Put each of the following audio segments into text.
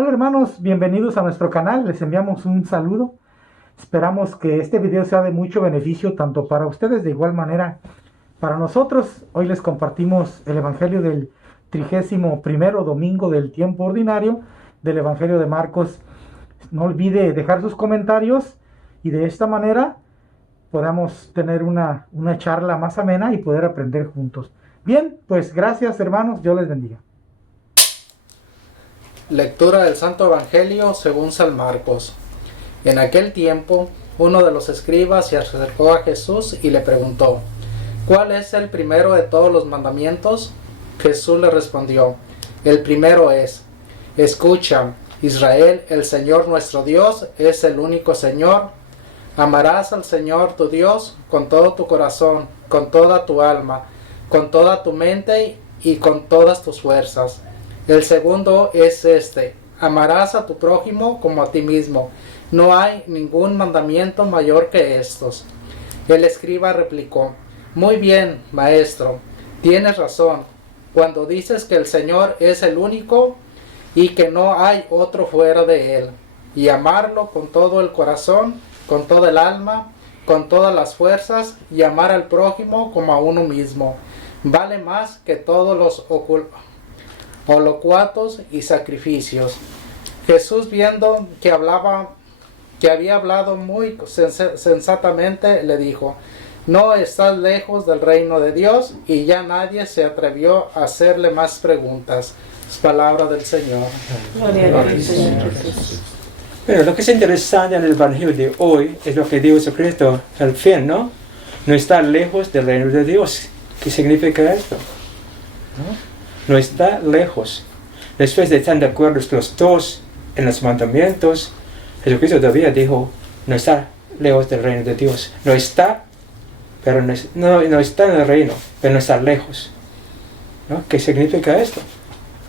Hola hermanos, bienvenidos a nuestro canal, les enviamos un saludo. Esperamos que este video sea de mucho beneficio tanto para ustedes de igual manera para nosotros. Hoy les compartimos el Evangelio del 31º domingo del tiempo ordinario del Evangelio de Marcos. No olvide dejar sus comentarios y de esta manera podamos tener una charla más amena y poder aprender juntos. Bien, pues gracias hermanos, Dios les bendiga. Lectura del Santo Evangelio según San Marcos. En aquel tiempo, uno de los escribas se acercó a Jesús y le preguntó: ¿cuál es el primero de todos los mandamientos? Jesús le respondió: el primero es: escucha, Israel, el Señor nuestro Dios es el único Señor. Amarás al Señor tu Dios con todo tu corazón, con toda tu alma, con toda tu mente y con todas tus fuerzas. El segundo es este: amarás a tu prójimo como a ti mismo. No hay ningún mandamiento mayor que estos. El escriba replicó: muy bien, maestro, tienes razón cuando dices que el Señor es el único y que no hay otro fuera de él, y amarlo con todo el corazón, con toda el alma, con todas las fuerzas, y amar al prójimo como a uno mismo vale más que todos los holocuatos y sacrificios. Jesús, viendo que había hablado muy sensatamente, le dijo: no estás lejos del reino de Dios. Y ya nadie se atrevió a hacerle más preguntas. Es palabra del Señor. Gloria al Señor Jesús. Bueno, lo que es interesante en el Evangelio de hoy es lo que dijo Jesucristo al fin, ¿no? No está lejos del reino de Dios. ¿Qué significa esto? No está lejos. Después de estar de acuerdo los dos en los mandamientos, Jesucristo todavía dijo: no está lejos del reino de Dios. No está, pero no está en el reino, pero no está lejos, ¿no? ¿Qué significa esto?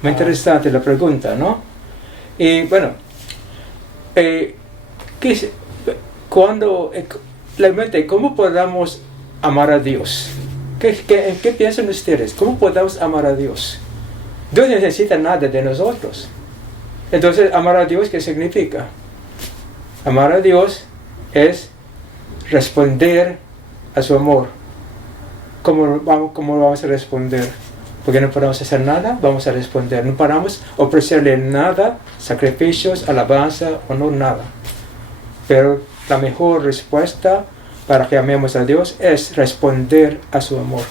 Muy interesante la pregunta, ¿no? Y bueno, realmente, ¿cómo podamos amar a Dios? ¿Qué piensan ustedes? ¿Cómo podemos amar a Dios? Dios no necesita nada de nosotros. Entonces, amar a Dios, ¿qué significa? Amar a Dios es responder a su amor. ¿Cómo vamos a responder? Porque no podemos hacer nada, vamos a responder. No podemos ofrecerle nada, sacrificios, alabanza o no nada. Pero la mejor respuesta para que amemos a Dios es responder a su amor.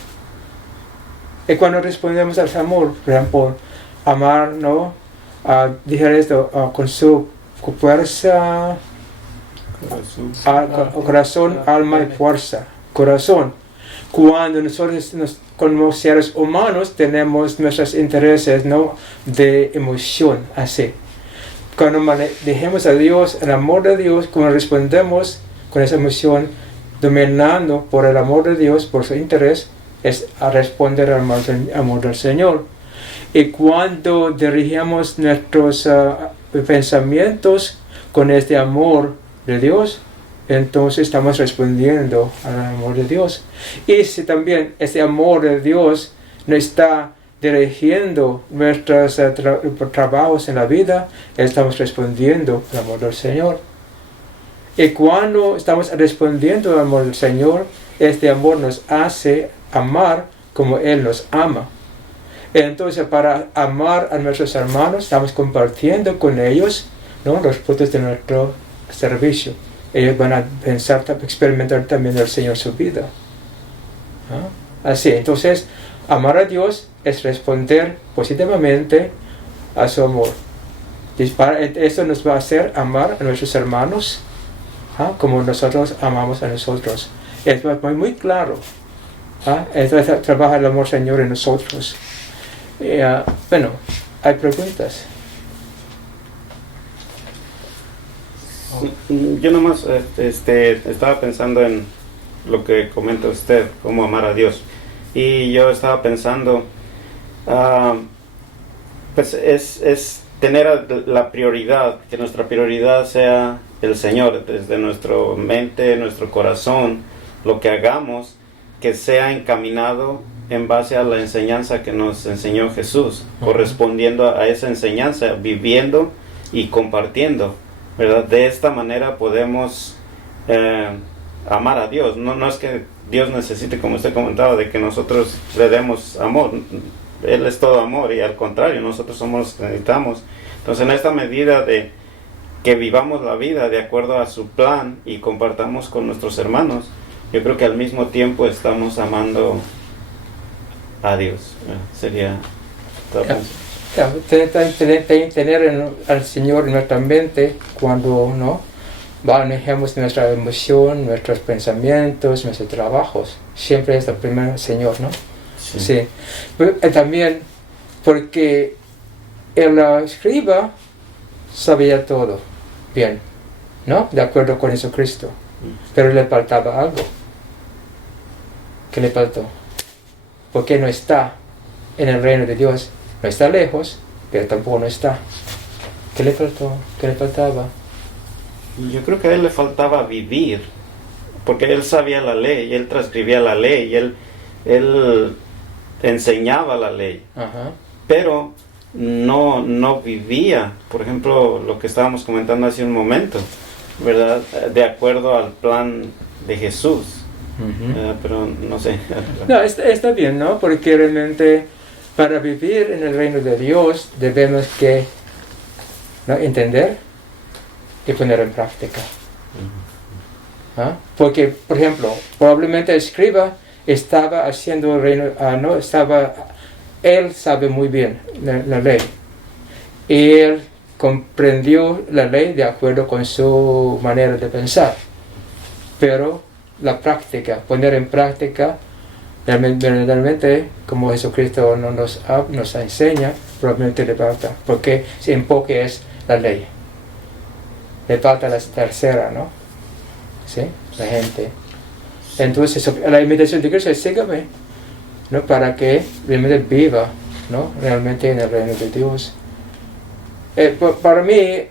Y cuando respondemos a su amor, por ejemplo, amar, ¿no? Dije esto, con su fuerza, corazón, alma y fuerza. Corazón. Cuando nosotros como seres humanos tenemos nuestros intereses, ¿no? De emoción, así. Cuando dejemos a Dios, el amor de Dios, cuando respondemos con esa emoción, dominando por el amor de Dios, por su interés, es a responder al amor del Señor. Y cuando dirigimos nuestros pensamientos con este amor de Dios, entonces estamos respondiendo al amor de Dios. Y si también este amor de Dios nos está dirigiendo nuestros trabajos en la vida, estamos respondiendo al amor del Señor. Y cuando estamos respondiendo al amor del Señor, este amor nos hace amar como Él nos ama. Entonces, para amar a nuestros hermanos, estamos compartiendo con ellos, ¿no? Los frutos de nuestro servicio. Ellos van a pensar, experimentar también del Señor su vida. ¿Ah? Así, entonces, amar a Dios es responder positivamente a su amor. Y eso nos va a hacer amar a nuestros hermanos, como nosotros amamos a nosotros. Es muy claro. Entonces trabaja el amor Señor en nosotros. Bueno, hay preguntas. Yo nomás estaba pensando en lo que comenta usted, cómo amar a Dios. Y yo estaba pensando, pues es tener la prioridad, que nuestra prioridad sea el Señor, desde nuestra mente, nuestro corazón, lo que hagamos, que sea encaminado en base a la enseñanza que nos enseñó Jesús, correspondiendo a esa enseñanza, viviendo y compartiendo, ¿verdad? De esta manera podemos amar a Dios. No es que Dios necesite, como usted comentaba, de que nosotros le demos amor. Él es todo amor y al contrario, nosotros somos los que necesitamos. Entonces, en esta medida de que vivamos la vida de acuerdo a su plan y compartamos con nuestros hermanos, yo creo que al mismo tiempo estamos amando a Dios. Sería tener al Señor en nuestra mente cuando no manejamos nuestra emoción, nuestros pensamientos, nuestros trabajos. Siempre es el primer Señor, ¿no? Sí. Sí. Pero, también porque el escriba sabía todo bien, ¿no? De acuerdo con Jesucristo. Pero le faltaba algo. ¿Qué le faltó? Porque no está en el reino de Dios. No está lejos, pero tampoco no está. ¿Qué le faltó? ¿Qué le faltaba? Yo creo que a él le faltaba vivir, porque él sabía la ley, él transcribía la ley, él enseñaba la ley, Ajá. pero no vivía, por ejemplo, lo que estábamos comentando hace un momento, ¿verdad? De acuerdo al plan de Jesús. Pero no sé. No, está bien, ¿no? Porque realmente para vivir en el reino de Dios debemos que, ¿no?, entender y poner en práctica. ¿Ah? Porque, por ejemplo, probablemente el escriba estaba haciendo el reino, él sabe muy bien la ley. Y él comprendió la ley de acuerdo con su manera de pensar. Pero la práctica, poner en práctica, verdaderamente, como Jesucristo nos enseña, probablemente le falta. Porque su enfoque es la ley. Le falta la tercera, ¿no? ¿Sí? La gente. Entonces, la invitación de Cristo es: sígame, ¿no? Para que realmente viva, ¿no?, realmente en el reino de Dios. Para mí,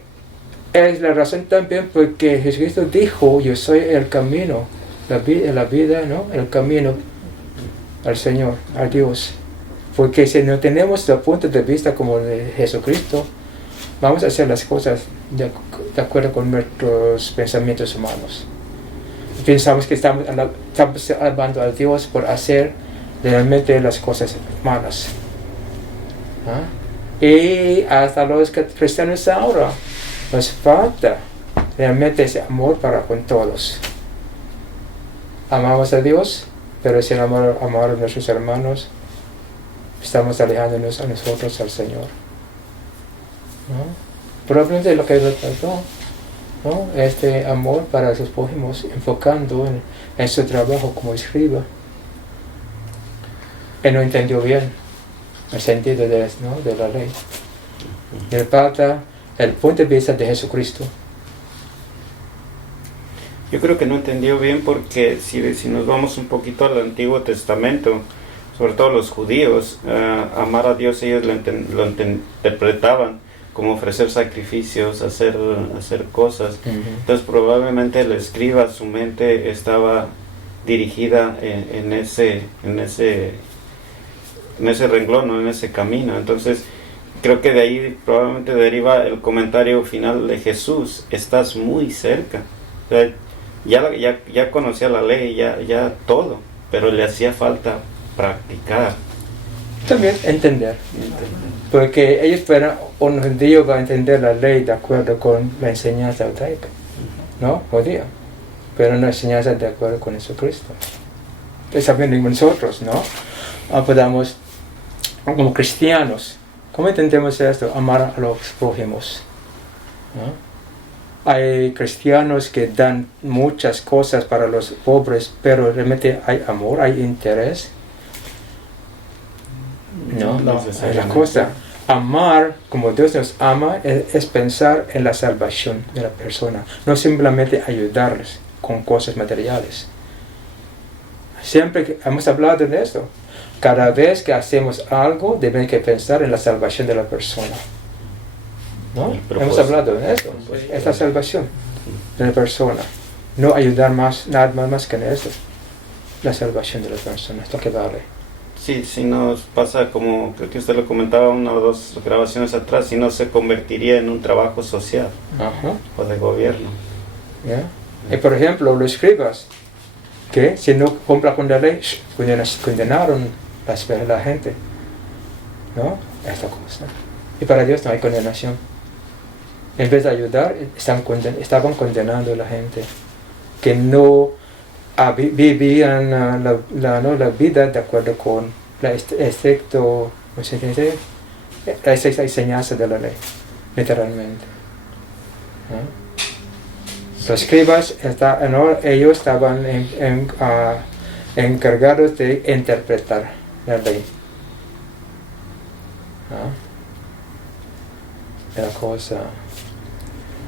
es la razón también porque Jesucristo dijo: yo soy el camino, la vida, ¿no?, el camino al Señor, a Dios. Porque si no tenemos el punto de vista como de Jesucristo, vamos a hacer las cosas de acuerdo con nuestros pensamientos humanos. Pensamos que estamos alabando a Dios por hacer realmente las cosas malas. ¿Ah? Y hasta los cristianos ahora nos falta realmente ese amor para con todos. Amamos a Dios, pero sin amar a nuestros hermanos, estamos alejándonos a nosotros, al Señor. ¿No? Probablemente lo que nos faltó, ¿no?, este amor para sus prójimos, enfocando en su trabajo como escriba. Él no entendió bien el sentido de la ley. Le falta el punto de vista de Jesucristo. Yo creo que no entendió bien porque si nos vamos un poquito al Antiguo Testamento, sobre todo los judíos, amar a Dios ellos lo interpretaban como ofrecer sacrificios, hacer cosas. Entonces probablemente el escriba, su mente estaba dirigida en ese renglón, ¿no?, en ese camino. Entonces creo que de ahí probablemente deriva el comentario final de Jesús: estás muy cerca. O sea, ya conocía la ley, ya todo, pero le hacía falta practicar. También entender. Porque ellos un judío va a entender la ley de acuerdo con la enseñanza judaica, ¿no? Judío. Pero la enseñanza de acuerdo con Jesucristo. Entonces también nosotros, ¿no?, podamos, como cristianos, ¿cómo entendemos esto? Amar a los prójimos, ¿no? Hay cristianos que dan muchas cosas para los pobres, pero realmente hay amor, hay interés. No, es la cosa. Amar como Dios nos ama es pensar en la salvación de la persona, no simplemente ayudarles con cosas materiales. Siempre que hemos hablado de esto, cada vez que hacemos algo debemos que pensar en la salvación de la persona, ¿no? Hemos hablado de esto, pues, es la salvación de la persona, no ayudar nada más que en eso. La salvación de la persona es lo que vale. Sí, si nos pasa como, creo que usted lo comentaba una o dos grabaciones atrás, si no se convertiría en un trabajo social Ajá. o de gobierno. ¿Ya? Y por ejemplo, los escribas, que si no cumpla con la ley, condenaron la gente, ¿no? Esta cosa. Y para Dios no hay condenación. En vez de ayudar, estaban condenando a la gente que no vivían la vida de acuerdo con la estricto, ¿cómo se dice? La enseñanza de la ley, literalmente. ¿No? Los escribas, ellos estaban encargados de interpretar la ley. ¿No? La cosa.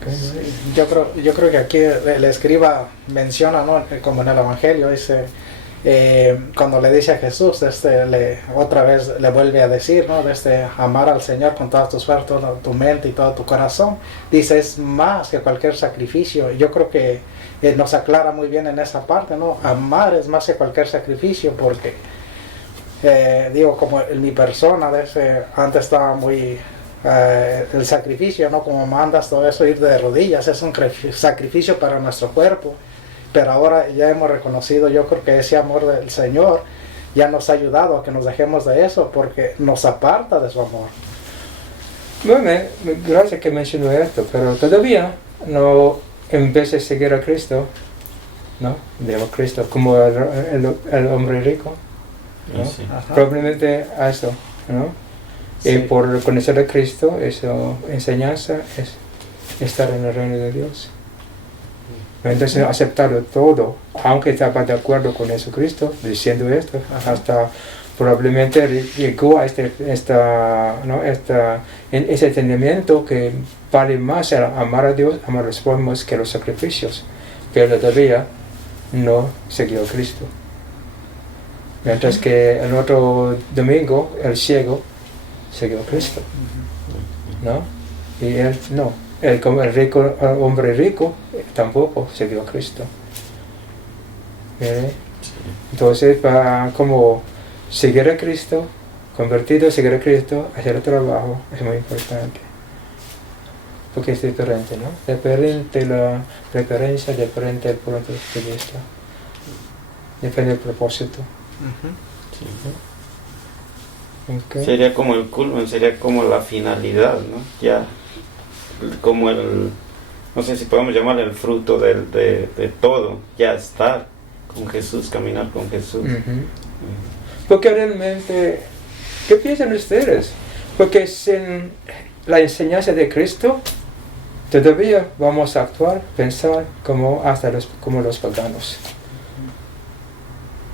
Sí, yo creo que aquí el escriba menciona, ¿no? Como en el Evangelio, dice, cuando le dice a Jesús, otra vez le vuelve a decir, ¿no? Amar al Señor con todas tus fuerzas, toda tu mente y todo tu corazón. Dice, es más que cualquier sacrificio. Yo creo que nos aclara muy bien en esa parte, ¿no? Amar es más que cualquier sacrificio, porque, digo, como en mi persona, antes estaba muy... el sacrificio, ¿no? Como mandas todo eso, ir de rodillas, es un sacrificio para nuestro cuerpo, pero ahora ya hemos reconocido, yo creo que ese amor del Señor ya nos ha ayudado a que nos dejemos de eso, porque nos aparta de su amor. Bueno, gracias que mencionó esto, pero todavía no, en vez de seguir a Cristo, ¿no? Digamos Cristo como el hombre rico, ¿no? Sí. Probablemente a eso, ¿no? Sí. Y por conocer a Cristo, esa enseñanza es estar en el reino de Dios. Entonces, aceptarlo todo, aunque estaba de acuerdo con Jesucristo, diciendo esto, hasta probablemente llegó a ese entendimiento que vale más amar a Dios, amar a los prójimos que los sacrificios, pero todavía no siguió a Cristo. Mientras que el otro domingo, el ciego siguió a Cristo, ¿no? Y él no. Él, como el hombre rico, tampoco siguió a Cristo. Entonces, para como seguir a Cristo, convertido, seguir a Cristo, hacer el trabajo, es muy importante. Porque es diferente, ¿no? Diferente la preferencia, diferente el punto de vista. Depende del propósito. Sí. Okay. Sería como el culmen, sería como la finalidad, ¿no? Ya, como no sé si podemos llamarle el fruto de todo, ya estar con Jesús, caminar con Jesús. Porque realmente, ¿qué piensan ustedes? Porque sin la enseñanza de Cristo, todavía vamos a actuar, pensar como los paganos,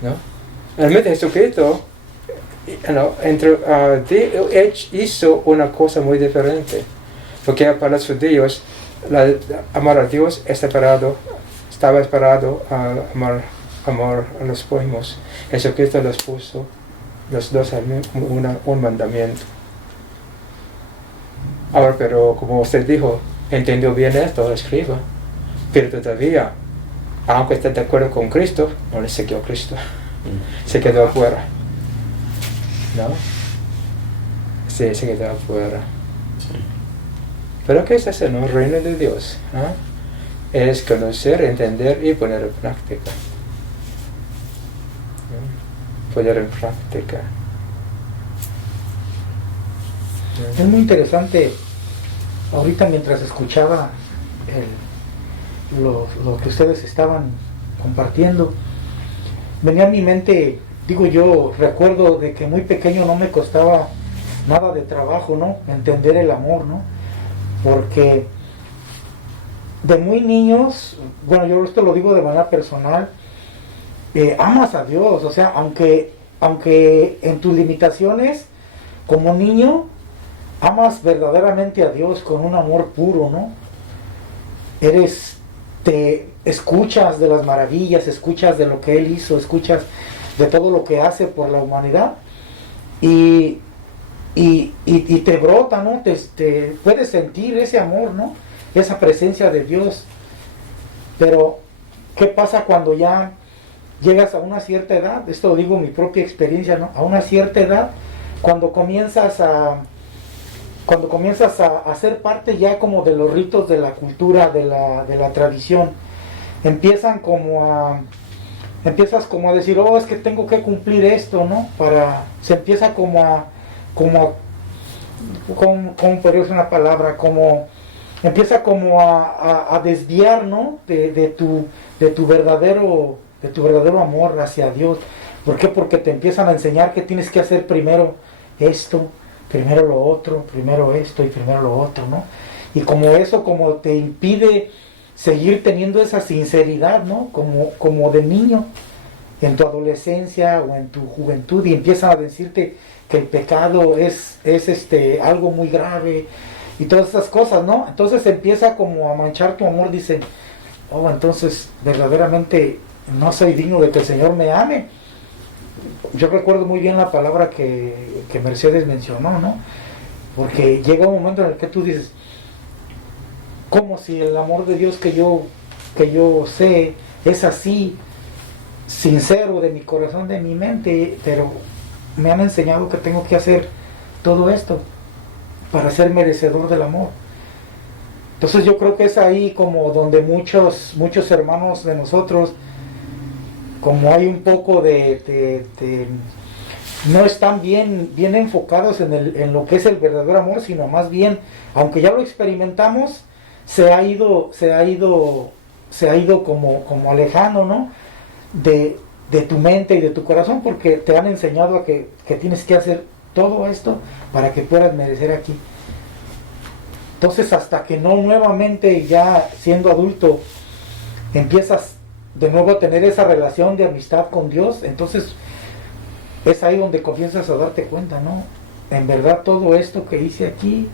¿no? Realmente Jesucristo hizo una cosa muy diferente, porque para los judíos amar a Dios estaba esperado a amar a los prójimos. Jesucristo los puso los dos un mandamiento. Ahora, pero como usted dijo, entendió bien esto, lo escriba, pero todavía, aunque esté de acuerdo con Cristo, no le siguió a Cristo, se quedó afuera. ¿No? Sí, se quedó afuera. Sí. Pero ¿qué es eso, no? El reino de Dios, ¿ah? Es conocer, entender y poner en práctica. ¿No? Poner en práctica. ¿No? Es muy interesante. Ahorita mientras escuchaba lo que ustedes estaban compartiendo, venía a mi mente. Digo, yo recuerdo de que muy pequeño no me costaba nada de trabajo, ¿no? Entender el amor, ¿no? Porque de muy niños, bueno, yo esto lo digo de manera personal, amas a Dios, o sea, aunque en tus limitaciones, como niño, amas verdaderamente a Dios con un amor puro, ¿no? Te escuchas de las maravillas, escuchas de lo que Él hizo, escuchas de todo lo que hace por la humanidad y te brota, ¿no? Te puedes sentir ese amor, ¿no? Esa presencia de Dios. Pero ¿qué pasa cuando ya llegas a una cierta edad, esto lo digo mi propia experiencia, ¿no? A una cierta edad, cuando comienzas a ser parte ya como de los ritos de la cultura, de la tradición, empiezas como a decir, oh, es que tengo que cumplir esto, ¿no? Se empieza ¿cómo podría ser una palabra? Empieza como a desviar, ¿no? De tu verdadero amor hacia Dios. ¿Por qué? Porque te empiezan a enseñar que tienes que hacer primero esto, primero lo otro, primero esto y primero lo otro, ¿no? Y como eso te impide seguir teniendo esa sinceridad, ¿no? Como de niño, en tu adolescencia o en tu juventud, y empiezan a decirte que el pecado es algo muy grave y todas esas cosas, ¿no? Entonces empieza como a manchar tu amor, dicen, oh, entonces verdaderamente no soy digno de que el Señor me ame. Yo recuerdo muy bien la palabra que Mercedes mencionó, ¿no? Porque llega un momento en el que tú dices, como si el amor de Dios que yo sé es así, sincero de mi corazón, de mi mente, pero me han enseñado que tengo que hacer todo esto para ser merecedor del amor. Entonces yo creo que es ahí como donde muchos hermanos de nosotros, como hay un poco no están bien enfocados en lo que es el verdadero amor, sino más bien, aunque ya lo experimentamos, se ha ido como alejando, ¿no? De tu mente y de tu corazón, porque te han enseñado a que tienes que hacer todo esto para que puedas merecer aquí. Entonces, hasta que no nuevamente, ya siendo adulto, empiezas de nuevo a tener esa relación de amistad con Dios, entonces es ahí donde comienzas a darte cuenta, ¿no? En verdad todo esto que hice aquí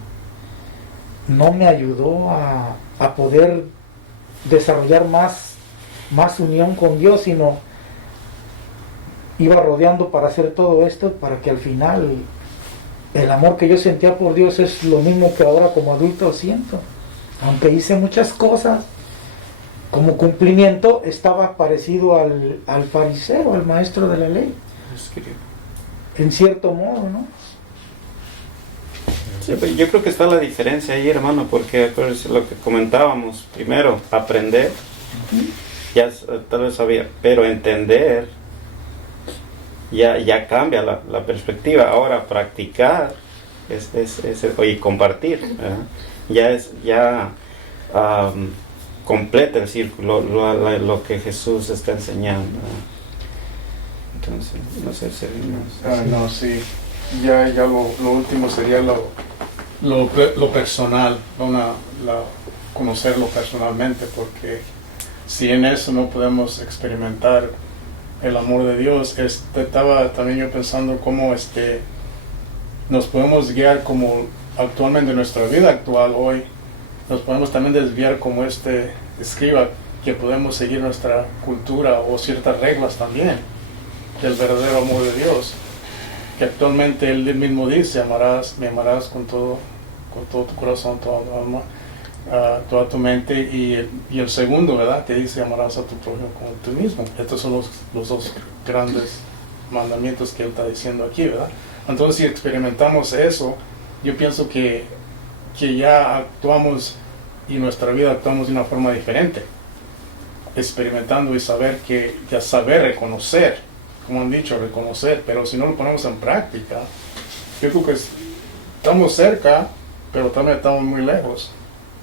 no me ayudó a poder desarrollar más unión con Dios, sino iba rodeando para hacer todo esto para que al final el amor que yo sentía por Dios es lo mismo que ahora como adulto siento. Aunque hice muchas cosas, como cumplimiento estaba parecido al fariseo, al maestro de la ley, en cierto modo, ¿no? Sí, pero yo creo que está la diferencia ahí, hermano, porque pues, lo que comentábamos, primero, aprender, ya tal vez sabía, pero entender ya cambia la perspectiva. Ahora practicar y compartir, ya completa el círculo, lo que Jesús está enseñando. Entonces, no sé si no, sí. Ya lo último sería lo personal, conocerlo personalmente, porque si en eso no podemos experimentar el amor de Dios, estaba también yo pensando cómo nos podemos guiar como actualmente en nuestra vida actual hoy, nos podemos también desviar como escriba, que podemos seguir nuestra cultura o ciertas reglas también del verdadero amor de Dios, que actualmente Él mismo dice, me amarás con todo tu corazón, toda tu alma, toda tu mente, y el segundo, ¿verdad?, que dice, amarás a tu prójimo como tú mismo. Estos son los dos grandes mandamientos que Él está diciendo aquí, ¿verdad? Entonces, si experimentamos eso, yo pienso que ya actuamos, y en nuestra vida actuamos de una forma diferente, experimentando y saber reconocer, como han dicho, reconocer, pero si no lo ponemos en práctica, yo creo que estamos cerca, pero también estamos muy lejos.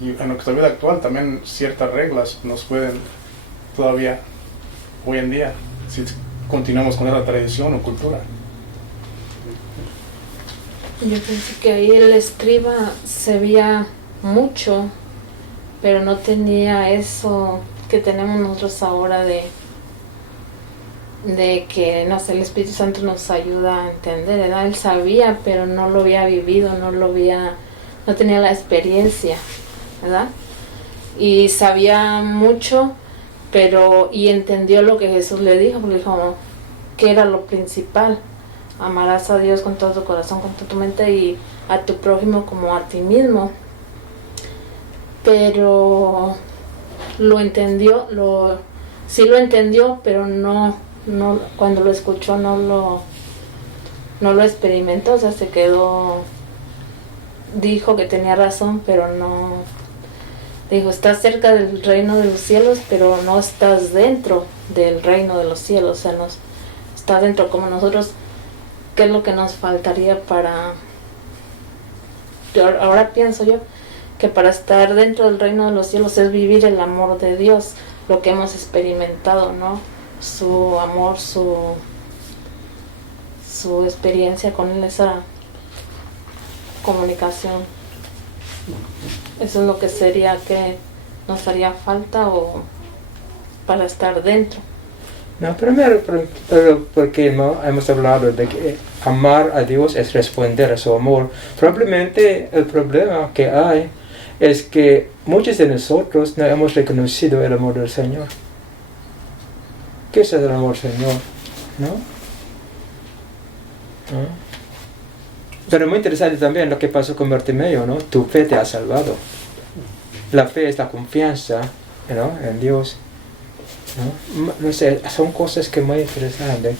Y en nuestra vida actual también ciertas reglas nos pueden todavía, hoy en día, si continuamos con esa tradición o cultura. Yo pienso que ahí el escriba se veía mucho, pero no tenía eso que tenemos nosotros ahora de que, no sé, el Espíritu Santo nos ayuda a entender, ¿verdad? Él sabía, pero no lo había vivido, no tenía la experiencia, ¿verdad? Y sabía mucho, y entendió lo que Jesús le dijo, porque dijo que era lo principal: amarás a Dios con todo tu corazón, con toda tu mente, y a tu prójimo como a ti mismo. Pero lo entendió, sí lo entendió, pero no no, cuando lo escuchó no lo experimentó, o sea, se quedó, dijo que tenía razón, pero no, dijo, estás cerca del reino de los cielos, pero no estás dentro del reino de los cielos, o sea, no estás dentro como nosotros. ¿Qué es lo que nos faltaría para, ahora pienso yo, que para estar dentro del reino de los cielos es vivir el amor de Dios, lo que hemos experimentado, ¿no? Su amor, su experiencia con Él, esa comunicación. Eso es lo que sería que nos haría falta o para estar dentro. No, primero, porque no hemos hablado de que amar a Dios es responder a su amor. Probablemente el problema que hay es que muchos de nosotros no hemos reconocido el amor del Señor. ¿Qué es el amor del Señor? ¿No? Pero muy interesante también lo que pasó con Bartimeo, ¿no? Tu fe te ha salvado. La fe es la confianza, ¿no?, en Dios. No sé, son cosas que muy interesantes.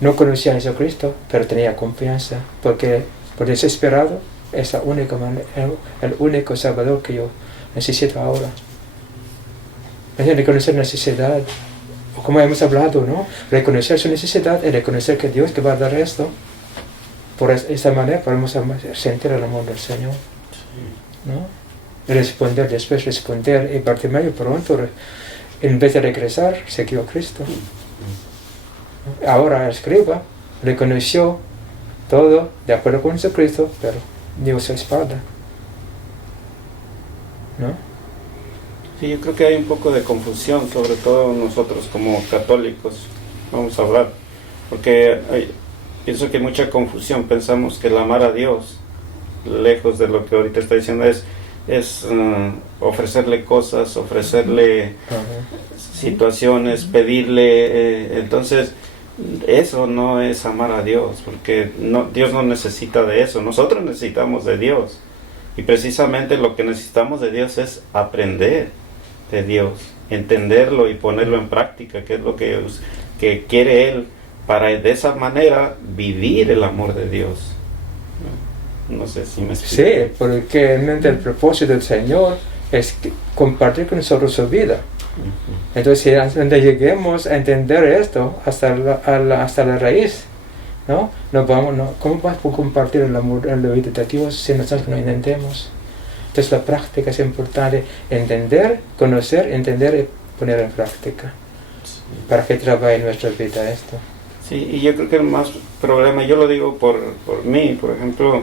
No conocía a Jesucristo, pero tenía confianza, porque por desesperado es la única manera, el único Salvador que yo necesito ahora. Es reconocer necesidad, o como hemos hablado, ¿no? Reconocer su necesidad y reconocer que Dios que va a dar esto. Por esta manera podemos sentir el amor del Señor, ¿no? Responder, después responder, y Bartimeo pronto, en vez de regresar, siguió a Cristo. Ahora el escriba reconoció todo de acuerdo con Jesucristo, pero dio su espalda, ¿no? Sí, yo creo que hay un poco de confusión, sobre todo nosotros como católicos, vamos a hablar, porque pienso que hay mucha confusión. Pensamos que el amar a Dios, lejos de lo que ahorita está diciendo, es ofrecerle cosas, ofrecerle situaciones, pedirle, entonces eso no es amar a Dios, porque Dios no necesita de eso, nosotros necesitamos de Dios, y precisamente lo que necesitamos de Dios es aprender de Dios, entenderlo y ponerlo en práctica, que es lo que quiere Él, para de esa manera vivir el amor de Dios. No sé si me explico. Sí, porque el propósito del Señor es compartir con nosotros su vida. Entonces, cuando lleguemos a entender esto hasta la raíz, ¿no? ¿Cómo vamos a compartir el amor, la vida de Dios si nosotros no entendemos? Entonces, la práctica es importante. Entender, conocer, entender y poner en práctica. Para que trabaje en nuestra vida esto. Sí, y yo creo que el más problema, yo lo digo por mí, por ejemplo,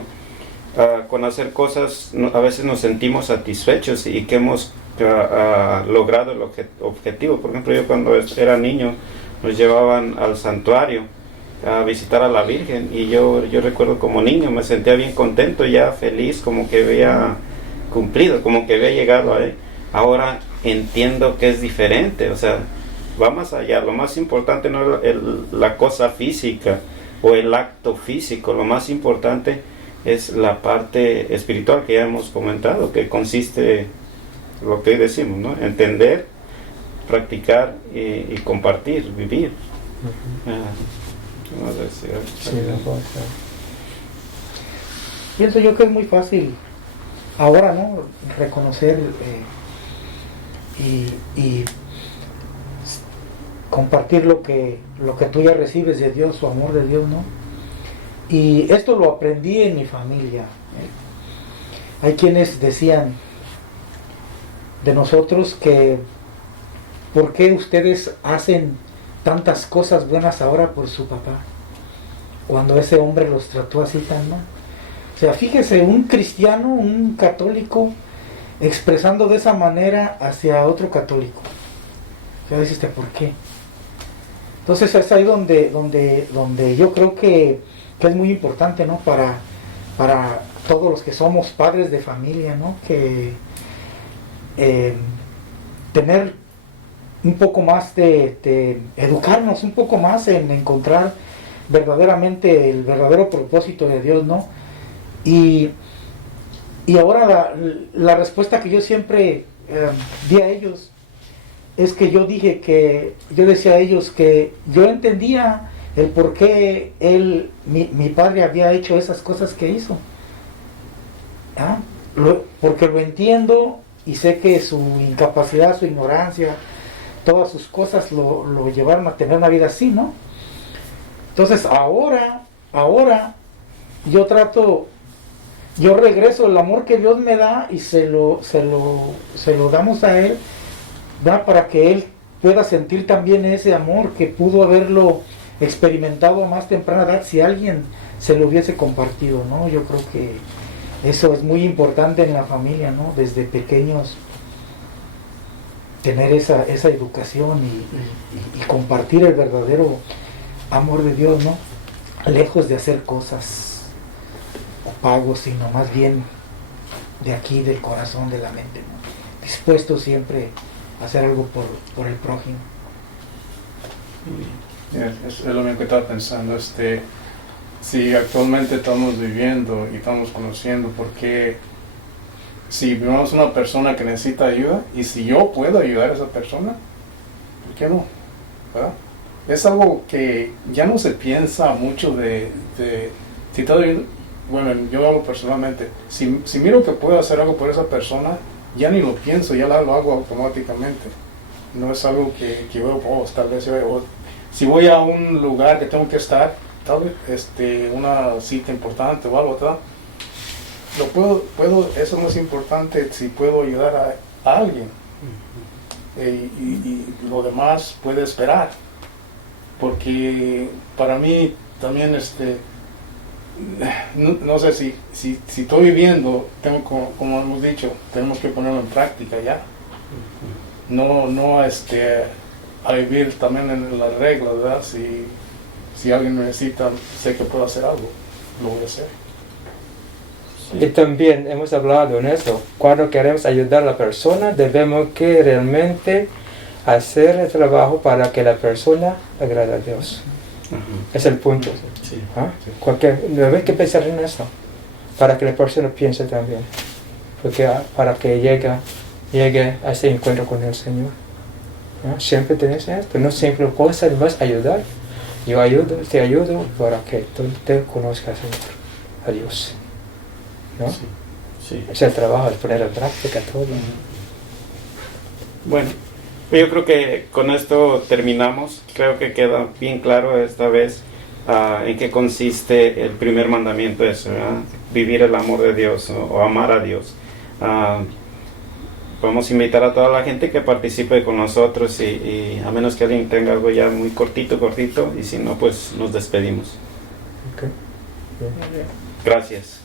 con hacer cosas a veces nos sentimos satisfechos y que hemos logrado el objetivo. Por ejemplo, yo cuando era niño nos llevaban al santuario a visitar a la Virgen, y yo recuerdo como niño me sentía bien contento, ya feliz, como que había cumplido, como que había llegado ahí. Ahora entiendo que es diferente, o sea, va más allá. Lo más importante no es la cosa física o el acto físico, lo más importante es la parte espiritual que ya hemos comentado, que consiste lo que decimos, ¿no? Entender, practicar y compartir, vivir. Pienso yo que es muy fácil ahora, ¿no?, reconocer y compartir lo que tú ya recibes de Dios, su amor de Dios, ¿no? Y esto lo aprendí en mi familia. Hay quienes decían de nosotros que ¿por qué ustedes hacen tantas cosas buenas ahora por su papá, cuando ese hombre los trató así tan mal? O sea, fíjese, un cristiano, un católico, expresando de esa manera hacia otro católico. O sea, dices, ¿por qué? Entonces es ahí donde yo creo que es muy importante, ¿no?, para todos los que somos padres de familia, ¿no?, que tener un poco más de educarnos un poco más en encontrar verdaderamente el verdadero propósito de Dios, ¿no? Y ahora la respuesta que yo siempre di a ellos es que yo decía a ellos que yo entendía el por qué mi padre había hecho esas cosas que hizo. ¿Ah? Porque lo entiendo y sé que su incapacidad, su ignorancia, todas sus cosas lo llevaron a tener una vida así, ¿no? Entonces ahora yo regreso el amor que Dios me da y se lo damos a Él, ¿verdad? Para que Él pueda sentir también ese amor que pudo haberlo experimentado a más temprana edad si alguien se lo hubiese compartido, ¿no? Yo creo que eso es muy importante en la familia, ¿no? Desde pequeños tener esa educación y compartir el verdadero amor de Dios, ¿no? Lejos de hacer cosas o pagos, sino más bien de aquí, del corazón, de la mente, ¿no? Dispuesto siempre a hacer algo por el prójimo. Es lo mismo que estaba pensando, si actualmente estamos viviendo y estamos conociendo, porque si vemos una persona que necesita ayuda y si yo puedo ayudar a esa persona, ¿por qué no? ¿Verdad? Es algo que ya no se piensa mucho si estoy, bueno, yo hago personalmente, si miro que puedo hacer algo por esa persona, ya ni lo pienso, ya lo hago automáticamente. No es algo que veo, tal vez si voy a un lugar que tengo que estar, tal vez una cita importante o algo, ¿verdad? Eso no es importante si puedo ayudar a alguien. Y lo demás puede esperar. Porque para mí también, no sé si estoy viviendo, como hemos dicho, tenemos que ponerlo en práctica ya. No a vivir también en las reglas, ¿verdad? Si alguien me necesita, sé que puedo hacer algo, lo voy a hacer. Y también hemos hablado en eso, cuando queremos ayudar a la persona, debemos que realmente hacer el trabajo para que la persona agrade a Dios. Es el punto. Sí. ¿Ah? Debemos que pensar en eso, para que la persona piense también, porque para que llegue a ese encuentro con el Señor. ¿Ah? Siempre tenés esto, no siempre cosas vas a ayudar. Yo te ayudo para que tú te conozcas, Señor, a Dios. ¿No? Sí. Sí. Es el trabajo, es poner en práctica todo. Bueno, yo creo que con esto terminamos. Creo que queda bien claro esta vez en qué consiste el primer mandamiento, ¿verdad? Vivir el amor de Dios o amar a Dios. Vamos a invitar a toda la gente que participe con nosotros y a menos que alguien tenga algo ya muy cortito, y si no, pues nos despedimos. Okay. Gracias.